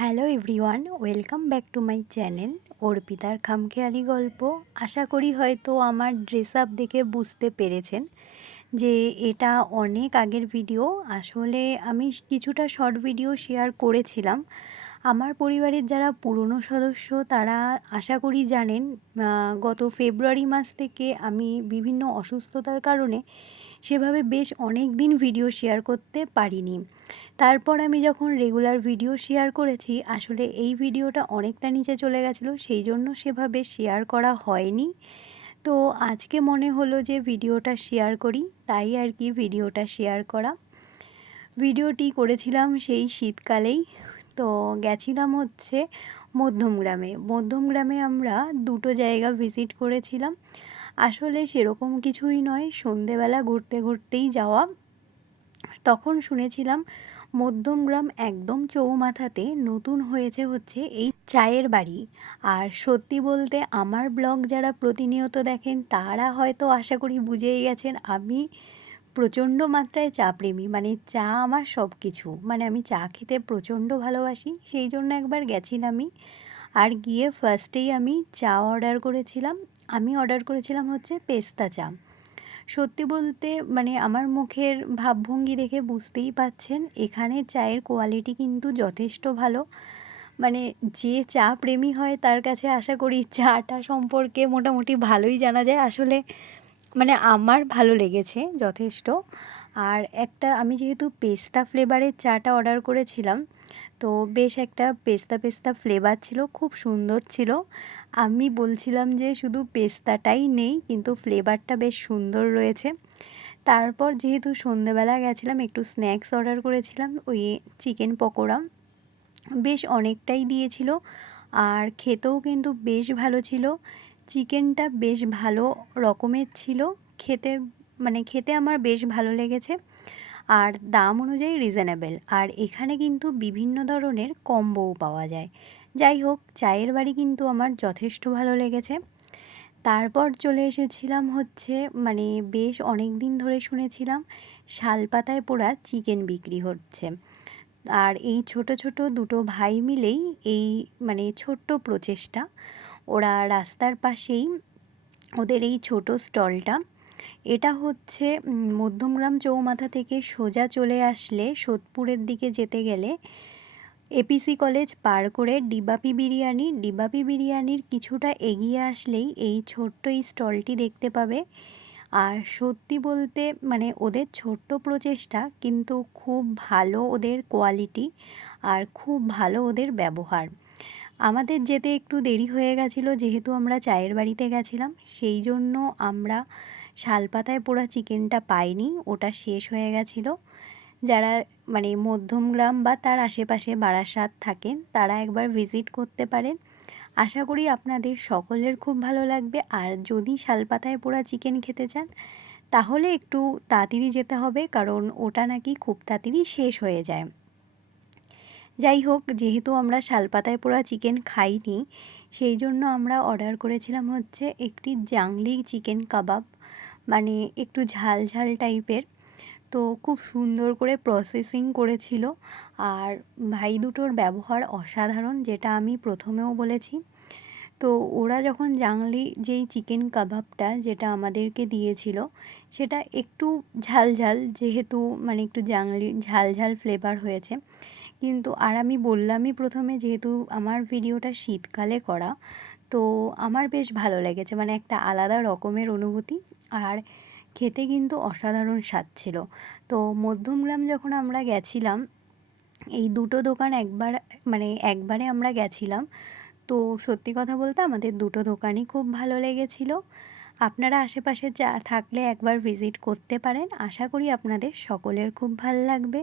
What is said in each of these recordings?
Hello everyone welcome back to my channel অর্পিতার খামখেয়ালি গল্প। আশা করি হয়তো আমার ড্রেস আপ দেখে বুঝতে পেরেছেন যে এটা অনেক আগের ভিডিও আসলে আমি কিছুটা শর্ট ভিডিও শেয়ার করেছিলাম। আমার পরিবারের যারা পুরনো সদস্য, তারা আশা করি জানেন গত ফেব্রুয়ারি মাস থেকে আমি বিভিন্ন অসুস্থতার কারণে সেভাবে বেশ অনেক দিন ভিডিও শেয়ার করতে পারিনি। তারপর আমি যখন রেগুলার ভিডিও শেয়ার করেছি, আসলে এই ভিডিওটা অনেকটা নিচে চলে গেছিল, সেই জন্য সেভাবে শেয়ার করা হয়নি। তো আজকে মনে হলো যে ভিডিওটা শেয়ার করি, তাই আর কি ভিডিওটা শেয়ার করা। ভিডিওটি করেছিলাম সেই শীতকালেই। তো গেছিলাম হচ্ছে মধ্যমগ্রামে। মধ্যমগ্রামে আমরা দুটো জায়গা ভিজিট করেছিলাম। আসলে সেরকম কিছুই নয়। সন্ধেবেলা ঘুরতে ঘুরতেই যাওয়া। তখন শুনেছিলাম মধ্যমগ্রাম একদম চৌমাথাতে নতুন হয়েছে হচ্ছে এই চায়ের বাড়ি। আর সত্যি বলতে আমার ব্লগ যারা প্রতিনিয়ত দেখেন তারা হয়তো আশা করি বুঝেই গেছেন আমি প্রচণ্ড মাত্রায় চা প্রেমী। মানে চা আমার সব কিছু মানে আমি চা খেতে প্রচণ্ড ভালোবাসি। সেই জন্য একবার গেছিলামই আর গিয়ে ফার্স্টেই আমি চা অর্ডার করেছিলাম। আমি অর্ডার করেছিলাম হচ্ছে পেস্তা চা। সত্যি বলতে মানে আমার মুখের ভাবভঙ্গি দেখে বুঝতেই পাচ্ছেন, এখানে চায়ের কোয়ালিটি কিন্তু যথেষ্ট ভালো। মানে যে চা প্রেমী হয় তার কাছে আশা করি চাটা সম্পর্কে মোটামুটি ভালোই জানা যায়। আসলে মানে আমার ভালো লেগেছে যথেষ্ট। আর একটা আমি যেহেতু পেস্তা ফ্লেভারের চাটা অর্ডার করেছিলাম, তো বেশ একটা পেস্তা পেস্তা ফ্লেভার ছিল, খুব সুন্দর ছিল। আমি বলছিলাম যে শুধু পেস্তাটাই নেই, কিন্তু ফ্লেভারটা বেশ সুন্দর রয়েছে। তারপর যেহেতু সন্ধেবেলা গেছিলাম, একটু স্ন্যাক্স অর্ডার করেছিলাম, ওই চিকেন পকোড়া। বেশ অনেকটাই দিয়েছিল, আর খেতেও কিন্তু বেশ ভালো ছিল। চিকেনটা বেশ ভালো রকমের ছিল, খেতে মানে খেতে আমার বেশ ভালো লেগেছে। আর দাম অনুযায়ী রিজনেবেল আর এখানে কিন্তু বিভিন্ন ধরনের কম্বোও পাওয়া যায়। যাই হোক, চায়ের বাড়ি কিন্তু আমার যথেষ্ট ভালো লেগেছে। তারপর চলে এসেছিলাম হচ্ছে মানে বেশ অনেক দিন ধরে শুনেছিলাম, শালপাতায় পোড়া চিকেন বিক্রি হচ্ছে। আর এই ছোট ছোট দুটো ভাই মিলেই এই মানে ছোট্ট প্রচেষ্টা। ওরা রাস্তার পাশেই ওদের এই ছোট স্টলটা এটা হচ্ছে মধ্যমগ্রাম চৌমাথা থেকে সোজা চলে আসলে সোদপুরের দিকে যেতে গেলে এপিসি কলেজ পার করে ডিবাপি বিরিয়ানি। ডিবাপি বিরিয়ানির কিছুটা এগিয়ে আসলেই এই ছোট্ট এই স্টলটি দেখতে পাবে। আর সত্যি বলতে মানে ওদের ছোট্ট প্রচেষ্টা কিন্তু খুব ভালো ওদের কোয়ালিটি আর খুব ভালো ওদের ব্যবহার। আমাদের যেতে একটু দেরি হয়ে গেছিল, যেহেতু আমরা চায়ের বাড়িতে গেছিলাম, সেই জন্য আমরা শালপাতায় পোড়া চিকেনটা পাইনি, ওটা শেষ হয়ে গেছিল। যারা মানে মধ্যমগ্রাম বা তার আশেপাশে বারাসাত থাকেন, তারা একবার ভিজিট করতে পারেন। আশা করি আপনাদের সকলের খুব ভালো লাগবে। আর যদি শালপাতায় পোড়া চিকেন খেতে চান, তাহলে একটু তাড়াতাড়ি যেতে হবে, কারণ ওটা নাকি খুব তাড়াতাড়ি শেষ হয়ে যায়। যাই হোক, যেহেতু আমরা শালপাতায় পোড়া চিকেন খাইনি, সেই জন্য আমরা অর্ডার করেছিলাম হচ্ছে একটি জাংলি চিকেন কাবাব। মানে একটু ঝাল ঝাল টাইপের। তো খুব সুন্দর করে প্রসেসিং করেছিল। আর ভাই দুটোর ব্যবহার অসাধারণ, যেটা আমি প্রথমেও বলেছি। তো ওরা যখন জাংলি যেই চিকেন কাবাবটা যেটা আমাদেরকে দিয়েছিল, সেটা একটু ঝাল ঝাল, যেহেতু মানে একটু জাংলি ঝাল ঝাল ফ্লেভার হয়েছে। কিন্তু আর আমি বললামই প্রথমে, যেহেতু আমার ভিডিওটা শীতকালে করা, তো আমার বেশ ভালো লেগেছে। মানে একটা আলাদা রকমের অনুভূতি। আর খেতে কিন্তু অসাধারণ স্বাদ ছিল। তো মধ্যমগ্রাম যখন আমরা গেছিলাম, এই দুটো দোকান একবার মানে একবারে আমরা গেছিলাম, তো সত্যি কথা বলতে আমাদের দুটো দোকানই খুব ভালো লেগেছিল। আপনারা আশেপাশে যা থাকলে একবার ভিজিট করতে পারেন। আশা করি আপনাদের সকলের খুব ভালো লাগবে।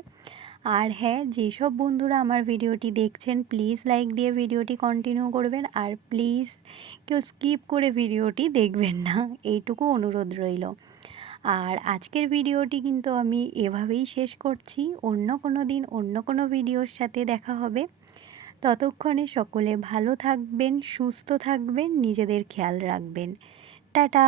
আর হ্যাঁ যেসব বন্ধুরা আমার ভিডিওটি দেখছেন প্লিজ লাইক দিয়ে ভিডিওটি কন্টিনিউ করবেন আর প্লিজ কেউ স্কিপ করে ভিডিওটি দেখবেন না, এইটুকু অনুরোধ রইল। আর আজকের ভিডিওটি কিন্তু আমি এভাবেই শেষ করছি, অন্য কোনো দিন অন্য কোনো ভিডিওর সাথে দেখা হবে। ততক্ষণে সকলে ভালো থাকবেন, সুস্থ থাকবেন, নিজেদের খেয়াল রাখবেন। টাটা!